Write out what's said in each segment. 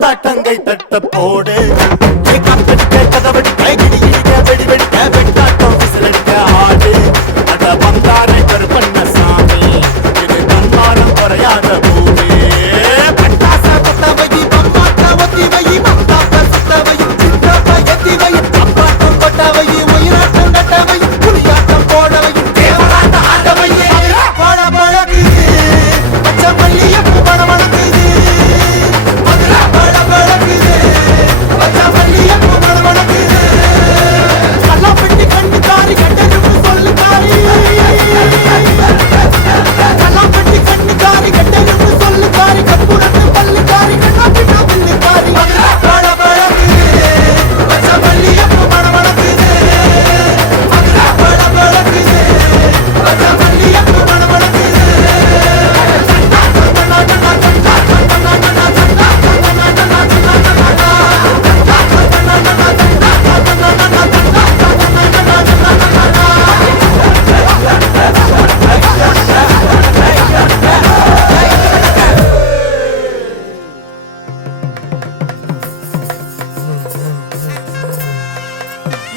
தட்டங்கை தட்ட போடு கதவடி கைகிடி இடிக்க வெடி வெடிக்க வெட்டாட்டம் விசிலடிக்க ஆடு அட வந்தாரை கருப்பண்ண சாமி இது தன்மானம் குறையாத பூமி பட்டாச கொத்தவை பம்பாட்ட ஒத்தி வை பம்பாட்ட சுத்தவை சின்னப்ப எத்தி வை அப்பாட்டம் கொட்டவை உயிராட்டம் கட்டவை புலியாட்டம் போடவை தேவராட்ட ஆடவை பட பழகுது பச்சை மல்லிய பூ பட வளர்க்குது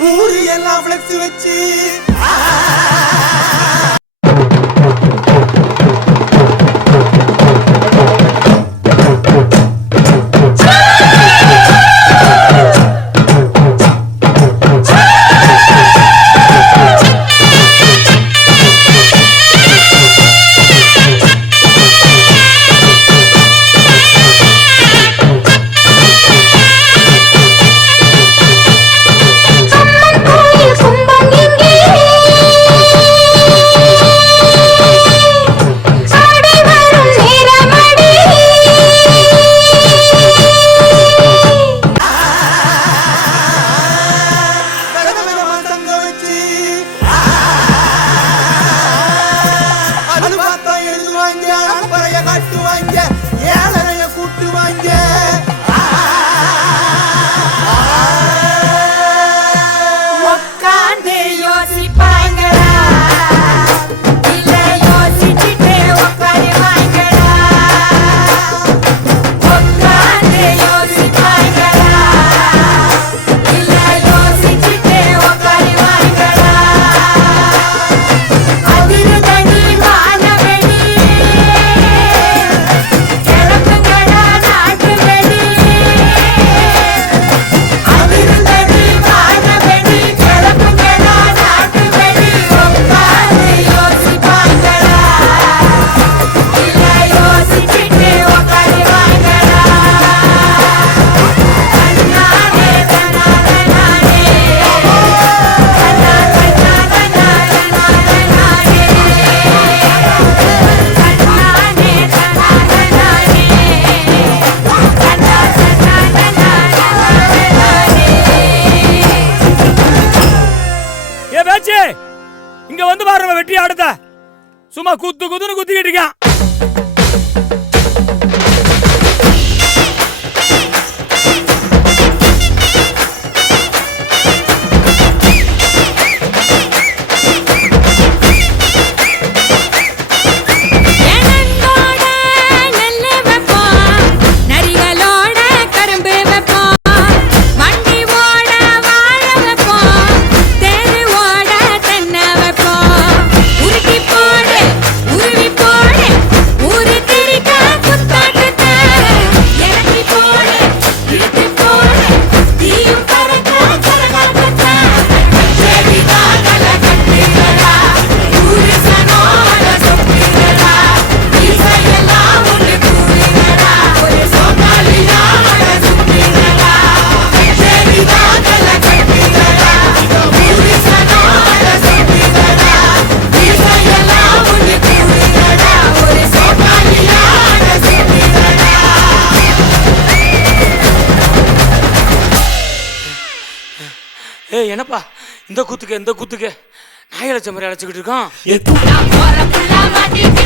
ஊரு எல்லாம் ஃப்ளெக்ஸ் வச்சு இங்க வந்து பாருங்க வெற்றி ஆடுத சும்மா குத்து குத்துன்னு குத்திக்கிட்டு இருக்கான். என்னப்பா இந்த கூத்துக்கு நாய் அழைச்ச மாதிரி அழைச்சிக்கிட்டு இருக்கோம். மாட்டிக்கிட்ட